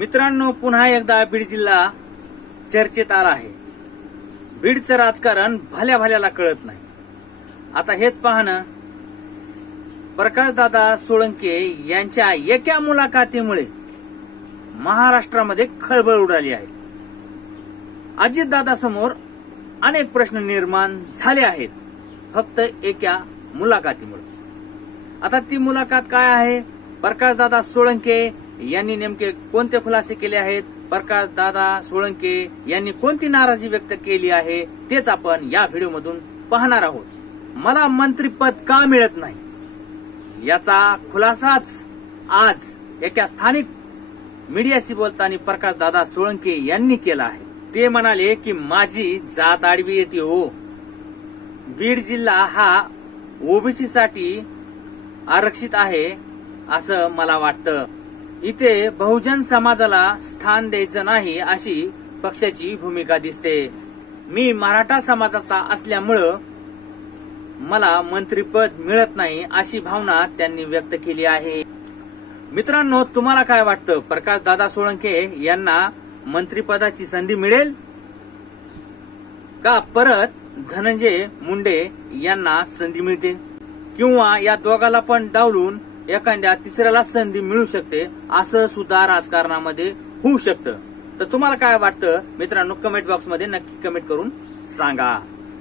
मित्रांनो, पुन्हा एकदा बीड जिल्हा चर्चेत आला आहे। बीडचं राजकारण भल्या भल्याला कळत नाही। आता हेच पाहणं, प्रकाशदादा सोळंके यांच्या एका मुलाखतीमुळे महाराष्ट्रामध्ये खळबळ उडाली आहे। अजितदादा समोर अनेक प्रश्न निर्माण झाले आहेत फक्त एका मुलाखतीमुळे। आता ती मुलाखत काय आहे, प्रकाशदादा सोळंके यांनी नेमके कोणते खुलासे केले आहेत, प्रकाशदादा सोळंके यांनी कोणती नाराजी व्यक्त केली आहे, तेच आपण या व्हिडिओमधून पाहणार आहोत। मला मंत्रीपद का मिळत नाही याचा खुलासाच आज एका स्थानिक मीडियाशी बोलताना प्रकाशदादा सोळंके यांनी केला आहे। ते म्हणाले की माझी जात आडवी येते हो। बीड जिल्हा हा ओबीसी साठी आरक्षित आहे असं मला वाटतं। इथे बहुजन समाजाला स्थान द्यायचं नाही अशी पक्षाची भूमिका दिसते। मी मराठा समाजाचा असल्यामुळं मला मंत्रीपद मिळत नाही अशी भावना त्यांनी व्यक्त केली आहे। मित्रांनो, तुम्हाला काय वाटतं, प्रकाशदादा सोळंके यांना मंत्रिपदाची संधी मिळेल का परत धनंजय मुंडे यांना संधी मिळते, किंवा या दोघाला पण डावलून एखाद्या तिसऱ्याला संधी मिळू शकते, असं सुद्धा राजकारणामध्ये होऊ शकतं। तर तुम्हाला काय वाटतं मित्रांनो, कमेंट बॉक्समध्ये नक्की कमेंट करून सांगा।